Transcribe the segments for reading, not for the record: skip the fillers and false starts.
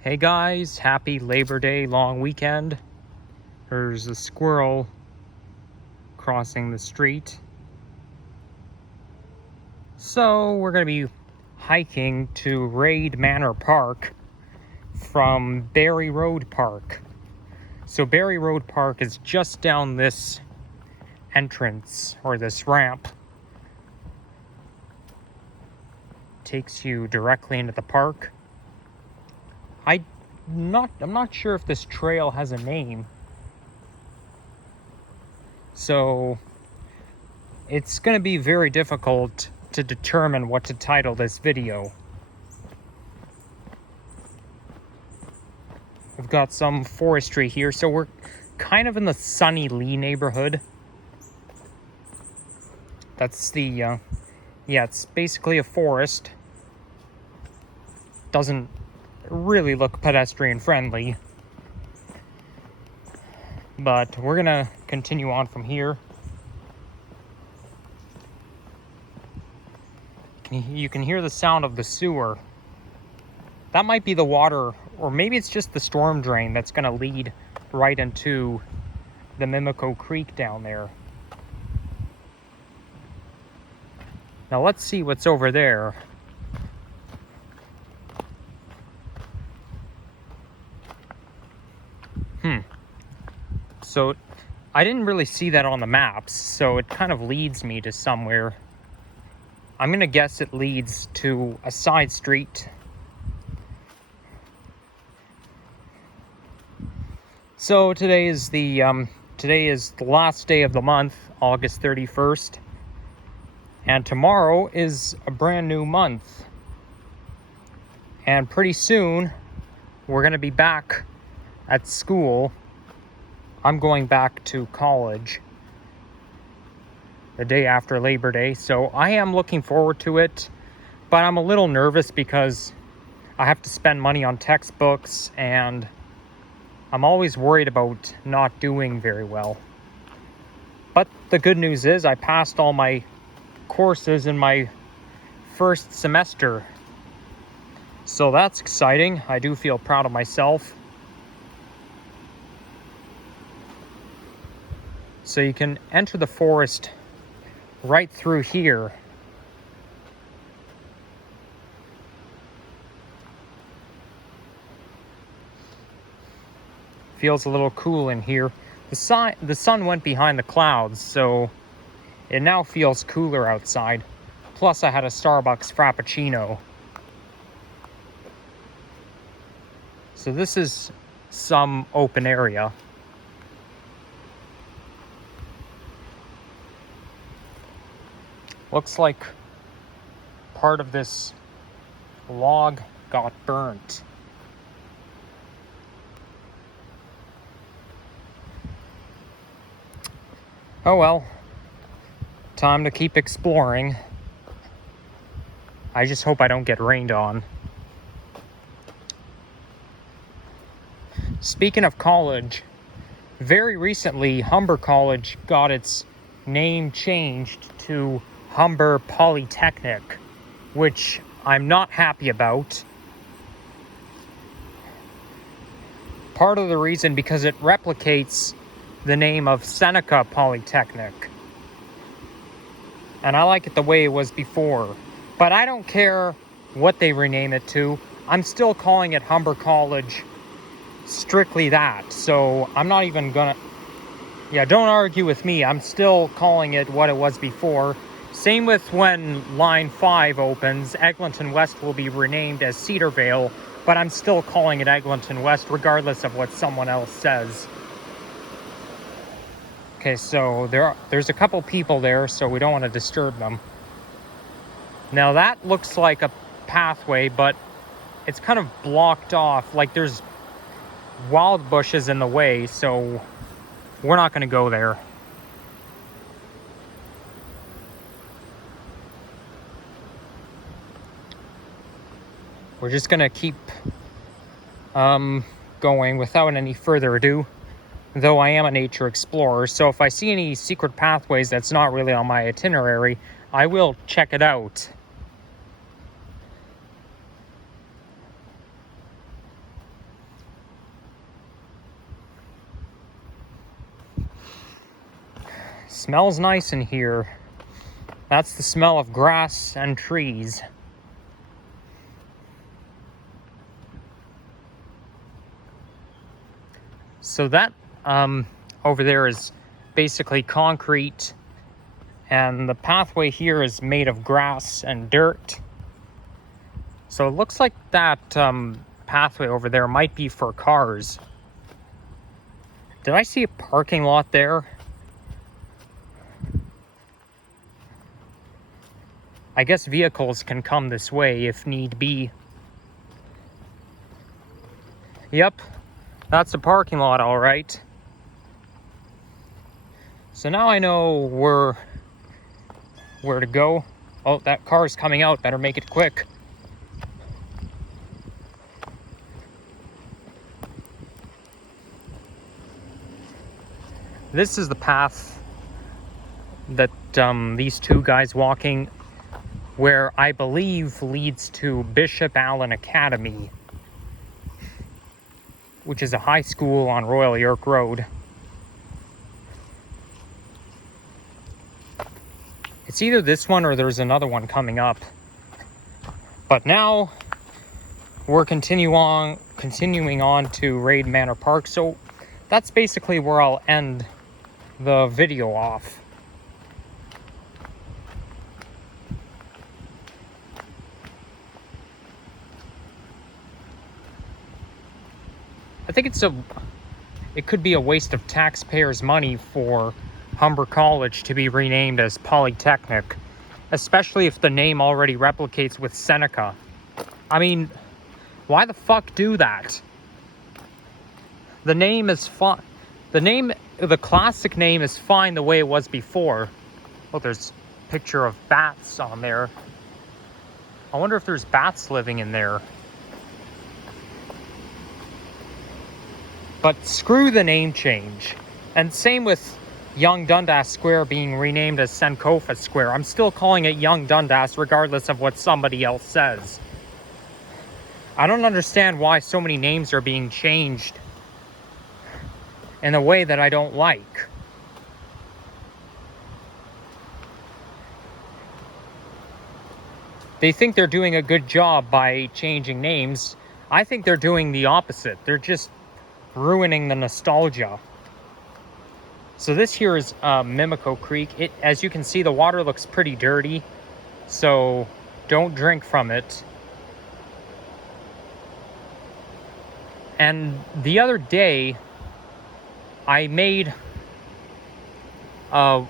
Hey guys, happy Labor Day long weekend. There's a squirrel crossing the street. So we're going to be hiking to Reid Manor Park from Barry Road Park. So Barry Road Park is just down this entrance or this ramp. Takes you directly into the park. I'm not sure if this trail has a name. So it's going to be very difficult to determine what to title this video. We've got some forestry here, so we're kind of in the Sunny Lee neighborhood. That's the, it's basically a forest. Doesn't really look pedestrian friendly. But we're gonna continue on from here. You can hear the sound of the sewer. That might be the water, or maybe it's just the storm drain that's gonna lead right into the Mimico Creek down there. Now let's see what's over there. So I didn't really see that on the maps, so it kind of leads me to somewhere. I'm gonna guess it leads to a side street. So today is the last day of the month, August 31st. And tomorrow is a brand new month. And pretty soon we're gonna be back at school. I'm going back to college the day after Labor Day, so I am looking forward to it, but I'm a little nervous because I have to spend money on textbooks, and I'm always worried about not doing very well. But the good news is I passed all my courses in my first semester, so that's exciting. I do feel proud of myself. So you can enter the forest right through here. Feels a little cool in here. The sun went behind the clouds, so it now feels cooler outside. Plus I had a Starbucks Frappuccino. So this is some open area. Looks like part of this log got burnt. Oh well, time to keep exploring. I just hope I don't get rained on. Speaking of college, very recently Humber College got its name changed to Humber Polytechnic, which I'm not happy about. Part of the reason because it replicates the name of Seneca Polytechnic. And I like it the way it was before. But I don't care what they rename it to. I'm still calling it Humber College strictly that. So I'm not even gonna... don't argue with me. I'm still calling it what it was before. Same with when Line 5 opens. Eglinton West will be renamed as Cedarvale, but I'm still calling it Eglinton West regardless of what someone else says. Okay, so there's a couple people there, so we don't want to disturb them. Now that looks like a pathway, but it's kind of blocked off. Like there's wild bushes in the way, so we're not going to go there. We're just going to keep going without any further ado, though I am a nature explorer, so if I see any secret pathways that's not really on my itinerary, I will check it out. Smells nice in here. That's the smell of grass and trees. So that over there is basically concrete, and the pathway here is made of grass and dirt. So it looks like that pathway over there might be for cars. Did I see a parking lot there? I guess vehicles can come this way if need be. Yep, that's a parking lot, all right. So now I know where to go. Oh, that car's coming out. Better make it quick. This is the path that these two guys walking, where I believe leads to Bishop Allen Academy, which is a high school on Royal York Road. It's either this one or there's another one coming up. But now we're continuing on to Reid Manor Park. So that's basically where I'll end the video off. I think it could be a waste of taxpayers' money for Humber College to be renamed as Polytechnic, especially if the name already replicates with Seneca. I mean, why the fuck do that? The name is fine. The classic name is fine the way it was before. Oh, there's a picture of bats on there. I wonder if there's bats living in there. But screw the name change. And same with Young Dundas Square being renamed as Sankofa Square. I'm still calling it Young Dundas regardless of what somebody else says. I don't understand why so many names are being changed in a way that I don't like. They think they're doing a good job by changing names. I think they're doing the opposite. They're just ruining the nostalgia. So this here is Mimico Creek. As you can see, the water looks pretty dirty, so don't drink from it. And the other day, I made a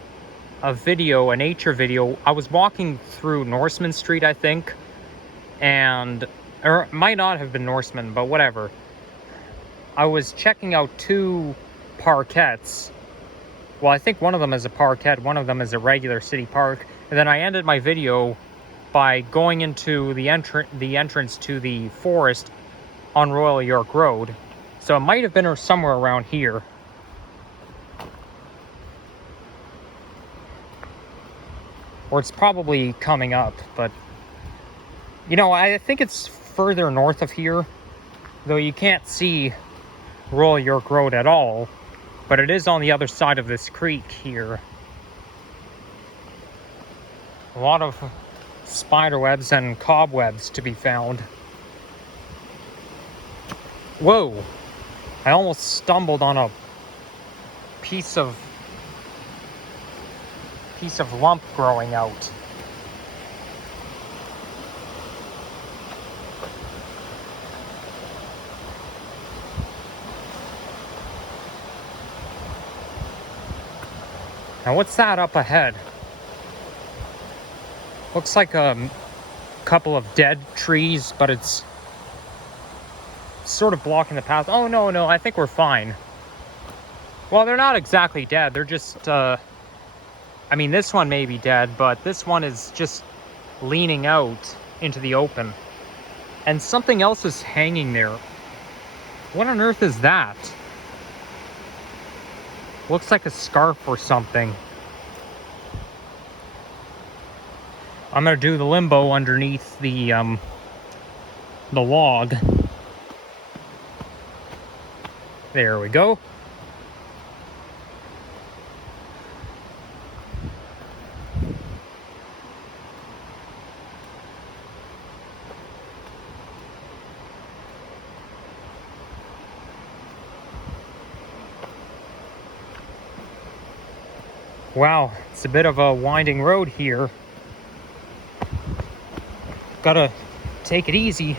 video, a nature video. I was walking through Norseman Street, I think, or it might not have been Norseman, but whatever. I was checking out two parkettes. Well, I think one of them is a parkette, one of them is a regular city park. And then I ended my video by going into the entrance to the forest on Royal York Road. So it might have been somewhere around here. Or it's probably coming up, but you know, I think it's further north of here, though you can't see Royal York Road at all, but it is on the other side of this creek here. A lot of spider webs and cobwebs to be found. Whoa! I almost stumbled on a piece of lump growing out. Now what's that up ahead? Looks like a couple of dead trees, but it's sort of blocking the path. Oh, no, I think we're fine. Well, they're not exactly dead. They're just, I mean, this one may be dead, but this one is just leaning out into the open. And something else is hanging there. What on earth is that? Looks like a scarf or something. I'm gonna do the limbo underneath the log. There we go. Wow, it's a bit of a winding road here. Gotta take it easy.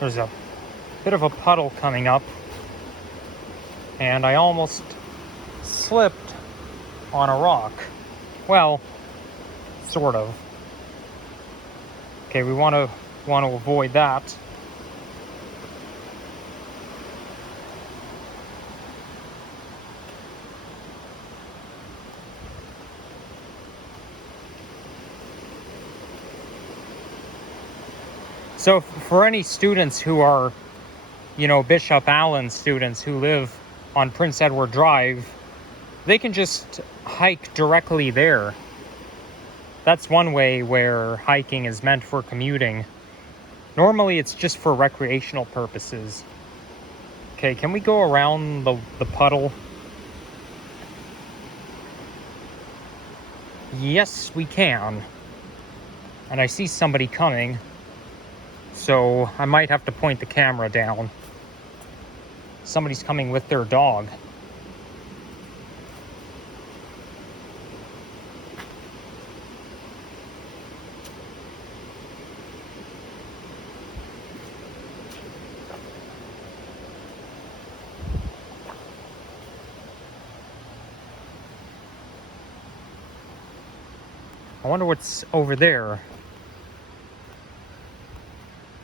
There's a bit of a puddle coming up, and I almost slipped on a rock. Well, sort of. Okay, we want to avoid that. So for any students who are, Bishop Allen students who live on Prince Edward Drive, they can just hike directly there. That's one way where hiking is meant for commuting. Normally it's just for recreational purposes. Okay, can we go around the puddle? Yes, we can. And I see somebody coming, so I might have to point the camera down. Somebody's coming with their dog. I wonder what's over there.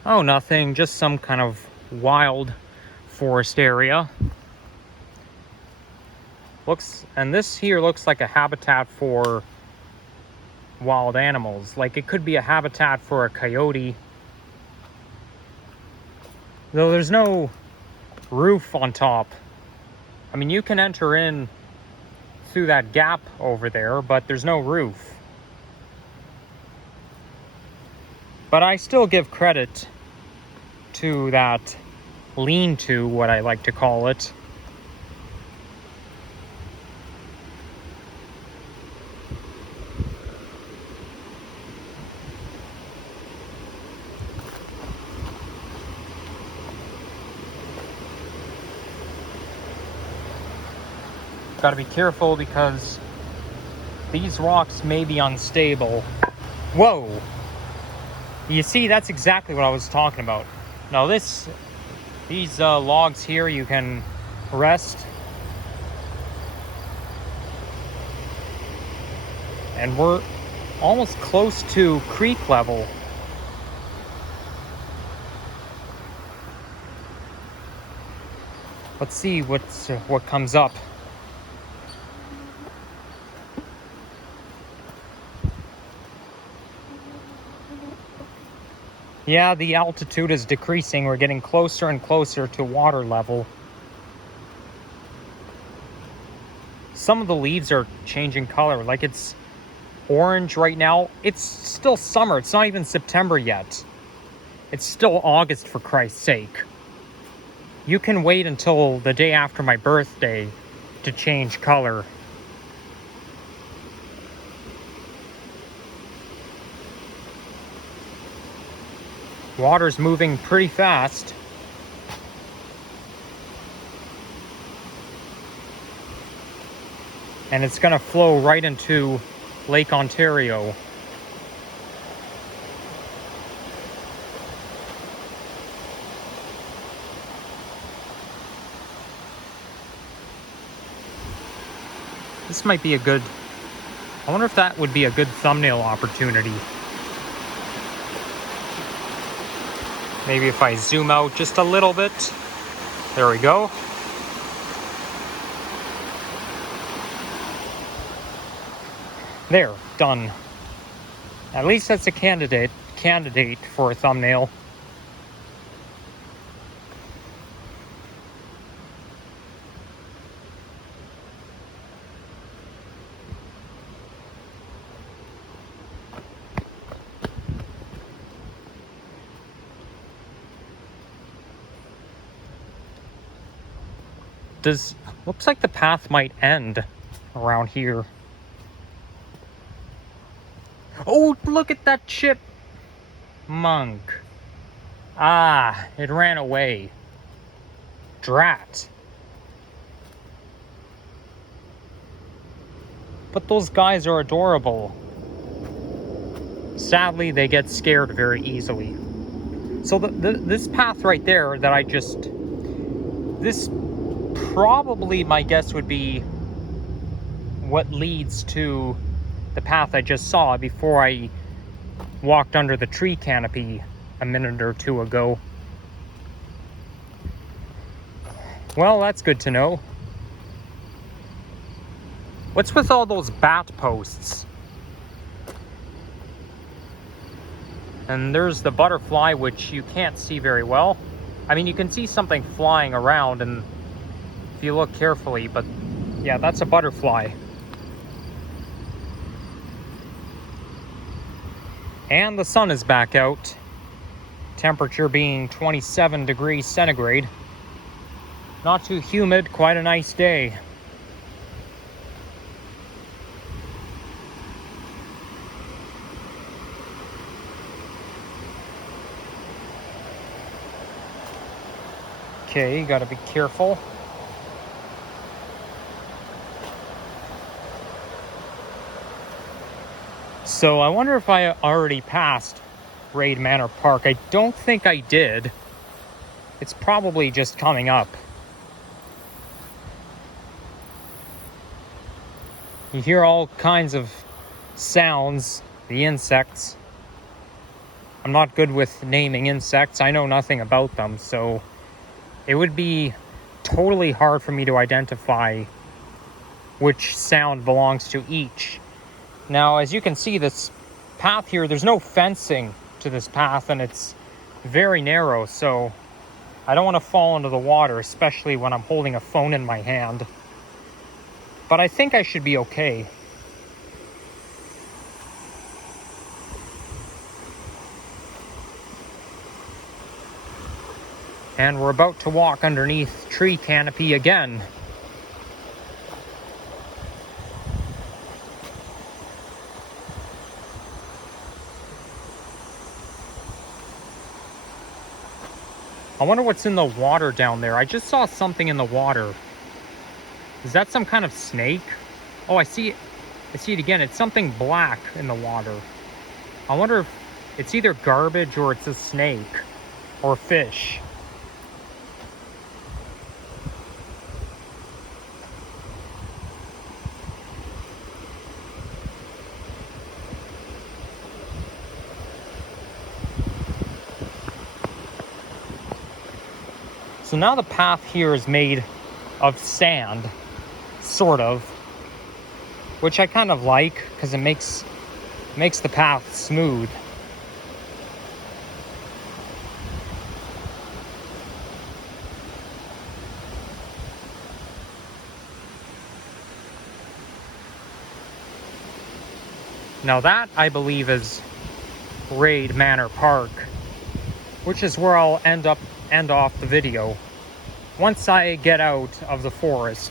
Oh, nothing. Just some kind of wild forest area. And this here looks like a habitat for wild animals. Like it could be a habitat for a coyote. Though there's no roof on top. I mean, you can enter in through that gap over there, but there's no roof. But I still give credit to that lean-to, what I like to call it. Got to be careful because these rocks may be unstable. Whoa! You see, that's exactly what I was talking about. Now these logs here, you can rest. And we're almost close to creek level. Let's see what comes up. Yeah, the altitude is decreasing. We're getting closer and closer to water level. Some of the leaves are changing color. Like it's orange right now. It's still summer. It's not even September yet. It's still August, for Christ's sake. You can wait until the day after my birthday to change color. Water's moving pretty fast. And it's gonna flow right into Lake Ontario. This might be a good... I wonder if that would be a good thumbnail opportunity. Maybe if I zoom out just a little bit. There we go. There, done. At least that's a candidate for a thumbnail. Looks like the path might end around here. Oh, look at that chipmunk. Ah, it ran away. Drat. But those guys are adorable. Sadly, they get scared very easily. So this path right there that this probably, my guess would be what leads to the path I just saw before I walked under the tree canopy a minute or two ago. Well, that's good to know. What's with all those bat posts? And there's the butterfly, which you can't see very well. I mean, you can see something flying around and if you look carefully, but yeah, that's a butterfly. And the sun is back out. Temperature being 27 degrees centigrade. Not too humid, quite a nice day. Okay, you gotta be careful. So I wonder if I already passed Reid Manor Park. I don't think I did. It's probably just coming up. You hear all kinds of sounds, the insects. I'm not good with naming insects. I know nothing about them, so it would be totally hard for me to identify which sound belongs to each. Now, as you can see, this path here, there's no fencing to this path, and it's very narrow, so I don't want to fall into the water, especially when I'm holding a phone in my hand. But I think I should be okay. And we're about to walk underneath tree canopy again. I wonder what's in the water down there. I just saw something in the water. Is that some kind of snake? Oh, I see it. I see it again. It's something black in the water. I wonder if it's either garbage or it's a snake or fish. So now the path here is made of sand, sort of, which I kind of like because it makes the path smooth. Now that, I believe, is Reid Manor Park, which is where I'll end off the video once I get out of the forest.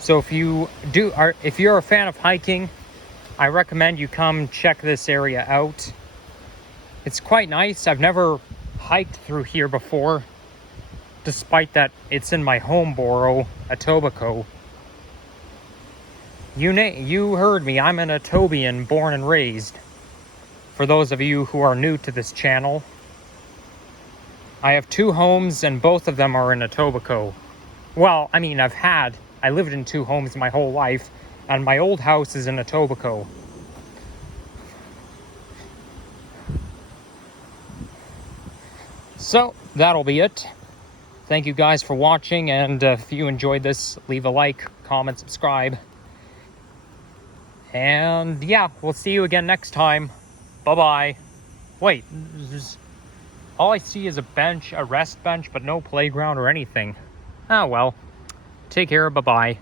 So if you're a fan of hiking, I recommend you come check this area out. It's quite nice. I've never hiked through here before, despite that it's in my home borough, Etobicoke. You heard me, I'm an Etobian born and raised. For those of you who are new to this channel, I have 2 homes and both of them are in Etobicoke. Well, I mean, I lived in 2 homes my whole life, and my old house is in Etobicoke. So, that'll be it. Thank you guys for watching, and if you enjoyed this, leave a like, comment, subscribe. And yeah, we'll see you again next time. Bye-bye. Wait, all I see is a bench, a rest bench, but no playground or anything. Ah, well. Take care, bye-bye.